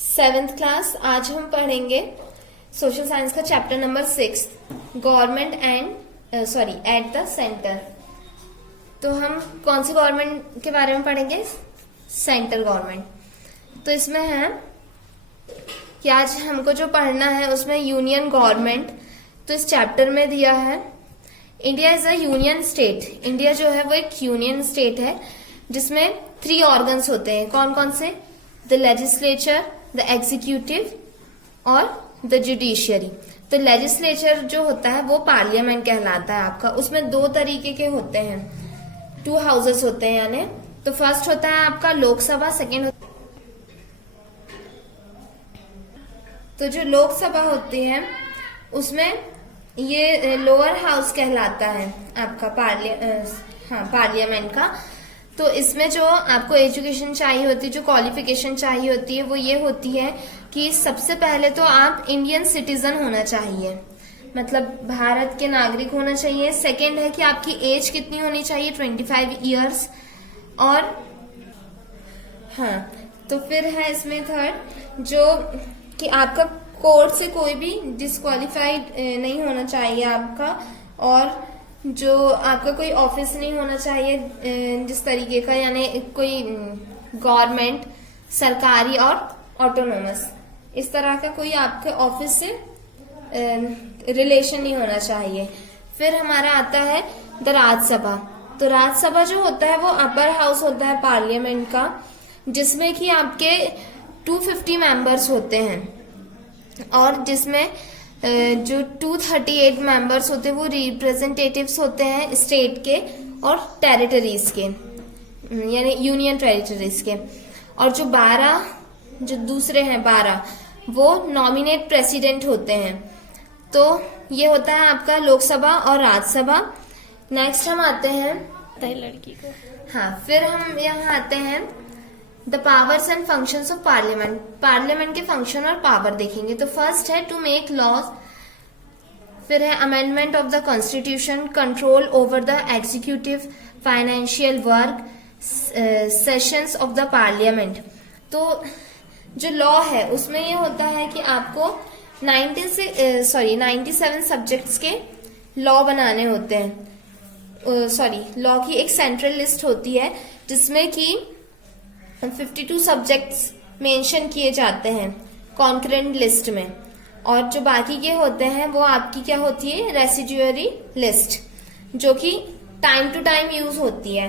Seventh class. आज हम पढ़ेंगे सोशल साइंस का chapter number 6, government at the centre. तो हम कौन सी गवर्नमेंट के बारे में पढ़ेंगे? Centre government. तो इसमें है कि आज हमको जो पढ़ना है उसमें यूनियन गवर्नमेंट। तो इस चैप्टर में दिया है India is a union state. India जो है वो एक यूनियन स्टेट है जिसमें 3 ऑर्गन्स होते हैं। कौन कौन से? द लेजिस्लेचर, द एग्जीक्यूटिव और द जुडिशियरी। तो लेजिस्लेचर जो होता है वो पार्लियामेंट कहलाता है आपका। उसमें 2 तरीके के होते हैं, 2 हाउसेस होते हैं यानी। तो फर्स्ट होता है आपका लोकसभा, सेकेंड तो जो लोकसभा होती है उसमें ये लोअर हाउस कहलाता है आपका पार्लियामेंट का। तो इसमें जो आपको एजुकेशन चाहिए होती है, जो क्वालिफिकेशन चाहिए होती है वो ये होती है कि सबसे पहले तो आप इंडियन सिटीजन होना चाहिए, मतलब भारत के नागरिक होना चाहिए। सेकेंड है कि आपकी एज कितनी होनी चाहिए, 25 ईयर्स। और तो फिर है इसमें थर्ड जो कि आपका कोर्ट से कोई भी डिस्क्वालिफाइड नहीं होना चाहिए आपका, और जो आपका कोई ऑफिस नहीं होना चाहिए जिस तरीके का, यानी कोई गवर्नमेंट, सरकारी और ऑटोनोमस, इस तरह का कोई आपके ऑफिस से रिलेशन नहीं होना चाहिए। फिर हमारा आता है द राज्यसभा। तो राज्यसभा जो होता है वो अपर हाउस होता है पार्लियामेंट का, जिसमें कि आपके 250 मेंबर्स होते हैं और जिसमें जो 238 मेंबर्स होते हैं वो रिप्रेजेंटेटिव्स होते हैं स्टेट के और टेरिटरीज के, यानी यूनियन टेरिटरीज के। और जो 12 जो दूसरे हैं 12 वो नॉमिनेट प्रेसिडेंट होते हैं। तो ये होता है आपका लोकसभा और राज्यसभा। नेक्स्ट हम आते हैं लड़की को। फिर हम यहाँ आते हैं the powers and functions of parliament. Parliament के फंक्शन और पावर देखेंगे। तो फर्स्ट है टू मेक लॉज, फिर है amendment of the constitution, control over the executive, financial work, sessions of the parliament. तो जो लॉ है उसमें ये होता है कि आपको 97 सब्जेक्ट्स के लॉ बनाने होते हैं। लॉ की एक सेंट्रल लिस्ट होती है जिसमें कि 52 सब्जेक्ट्स मेंशन किए जाते हैं कॉन्करेंट लिस्ट में, और जो बाकी के होते हैं वो आपकी क्या होती है, रेसिड्यूअरी लिस्ट, जो कि टाइम टू टाइम यूज होती है।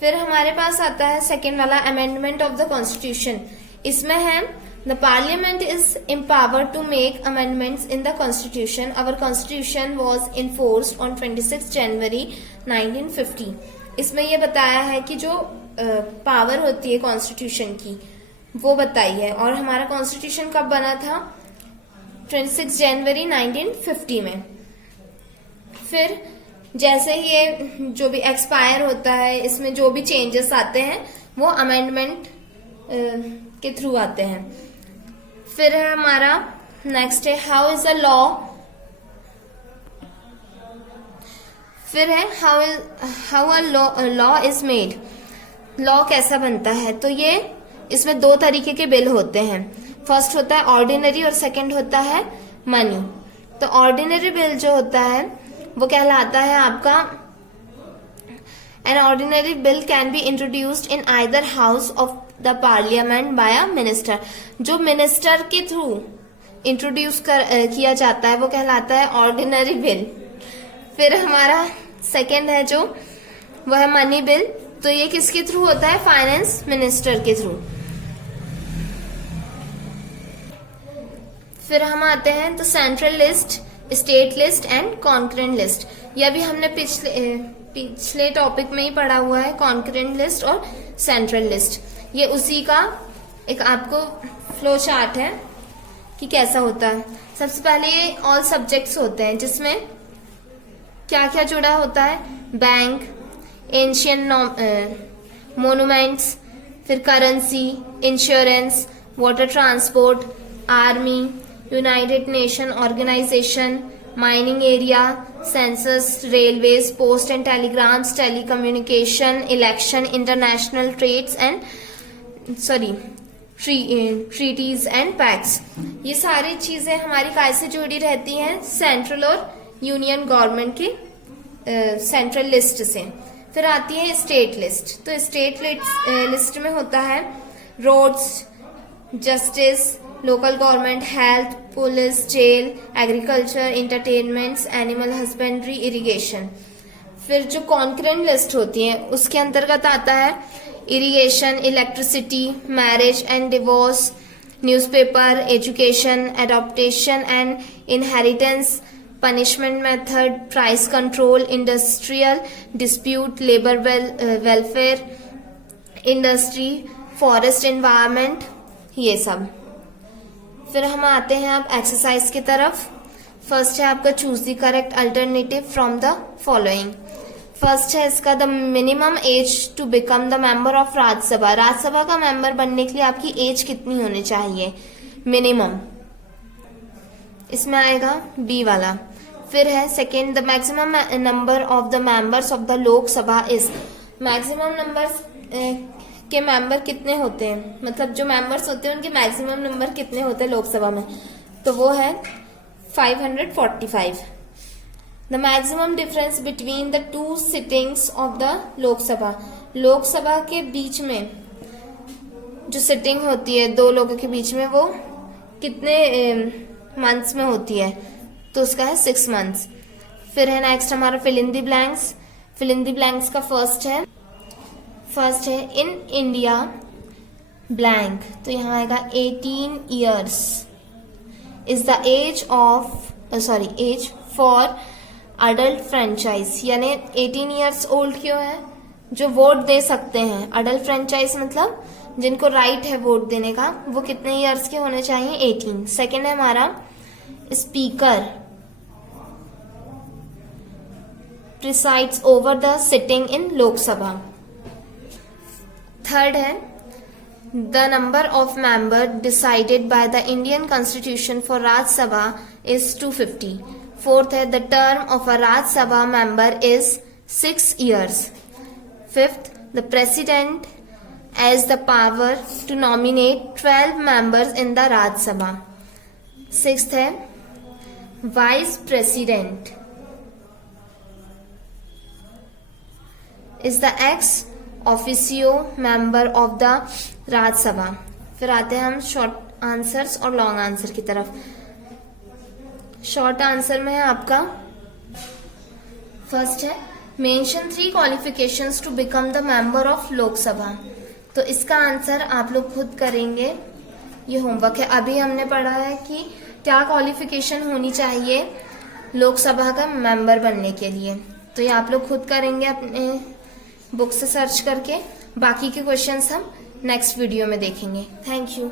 फिर हमारे पास आता है सेकेंड वाला अमेंडमेंट ऑफ द कॉन्स्टिट्यूशन। इसमें है the parliament is empowered to make amendments in the constitution. Our constitution was enforced on 26 January 1950। इसमें यह बताया है कि जो पावर होती है कॉन्स्टिट्यूशन की वो बताई है। और हमारा कॉन्स्टिट्यूशन कब बना था? 26 जनवरी 1950 में। फिर जैसे ही ये जो भी एक्सपायर होता है, इसमें जो भी चेंजेस आते हैं वो अमेंडमेंट के थ्रू आते हैं। फिर है हमारा नेक्स्ट है हाउ इज अ लॉ। फिर है how a law is made. Law कैसा बनता है? तो ये इसमें 2 तरीके के बिल होते हैं। फर्स्ट होता है ऑर्डिनरी और सेकंड होता है मनी। तो ऑर्डिनरी बिल जो होता है वो कहलाता है आपका an ordinary bill can be introduced in either house of the parliament by a minister. जो मिनिस्टर के थ्रू इंट्रोड्यूस किया जाता है वो कहलाता है ऑर्डिनरी बिल। फिर हमारा सेकंड है जो वो है मनी बिल। तो ये किसके थ्रू होता है? फाइनेंस मिनिस्टर के थ्रू। फिर हम आते हैं तो central list, state list and concurrent list. यह भी हमने पिछले टॉपिक में ही पढ़ा हुआ है, कॉन्करेंट लिस्ट और सेंट्रल लिस्ट। ये उसी का एक आपको फ्लो चार्ट है कि कैसा होता है। सबसे पहले ये ऑल सब्जेक्ट्स होते हैं जिसमें क्या क्या जुड़ा होता है? बैंक, एंशियंट मोन्यूमेंट्स, फिर currency, insurance, water transport, army, united nation organisation, mining area, census, railways, post and telegrams, telecommunication, election, international trades and treaties and pacts. ये सारी चीजें हमारी काय से जुड़ी रहती हैं? सेंट्रल और यूनियन गवर्नमेंट की सेंट्रल लिस्ट से। फिर आती है स्टेट लिस्ट। तो स्टेट लिस्ट में होता है roads, justice, local government, health, police, jail, agriculture, entertainments, animal husbandry, irrigation. फिर जो कॉन्करेंट लिस्ट होती है उसके अंतर्गत आता है irrigation, electricity, marriage and divorce, newspaper, education, adaptation and inheritance, punishment method, price control, industrial dispute, labour welfare, industry, forest environment, ये सब। फिर हम आते हैं अब एक्सरसाइज की तरफ। फर्स्ट है आपका choose the correct alternative from the following. First है इसका the minimum age to become the member of Rajya Sabha. Rajya Sabha का मेंबर बनने के लिए आपकी एज कितनी होनी चाहिए? मिनिमम, इसमें आएगा बी वाला। फिर है second the maximum number of the members of the Lok Sabha is. Maximum numbers के मेंबर कितने होते हैं, मतलब जो मेंबर्स होते हैं उनके मैक्सिमम नंबर कितने होते हैं लोकसभा में? तो वो है 545। The maximum difference between the two sittings of the Lok Sabha. Lok Sabha के बीच में जो सिटिंग होती है दो लोगों के बीच में, वो कितने मंथ्स में होती है? तो उसका है 6 मंथ्स। फिर है नेक्स्ट हमारा fill in the blanks. Fill in the blanks का फर्स्ट है इन इंडिया ब्लैंक। तो यहाँ आएगा 18 years is the age for adult franchise. यानी 18 ईयर्स ओल्ड क्यों है? जो वोट दे सकते हैं। अडल्ट फ्रेंचाइज मतलब जिनको राइट है वोट देने का, वो कितने ईयर्स के होने चाहिए? 18। सेकेंड है हमारा speaker presides over the sitting in Lok Sabha. Third है the number of member decided by the Indian constitution for Rajya Sabha is 250। Fourth है the term of a Rajya Sabha member is 6 years। Fifth the president has the power to nominate 12 members in the Rajya Sabha. Sixth है vice president is the ex officio member of the Rajya Sabha. फिर आते हैं हम short answers और long answer की तरफ। Short answer में है आपका फर्स्ट है mention 3 qualifications to become the member of Lok Sabha. तो इसका आंसर आप लोग खुद करेंगे, ये होमवर्क है। अभी हमने पढ़ा है कि क्या क्वालिफिकेशन होनी चाहिए लोकसभा का मेंबर बनने के लिए, तो ये आप लोग खुद करेंगे अपने बुक से सर्च करके। बाकी के क्वेश्चंस हम नेक्स्ट वीडियो में देखेंगे। Thank you.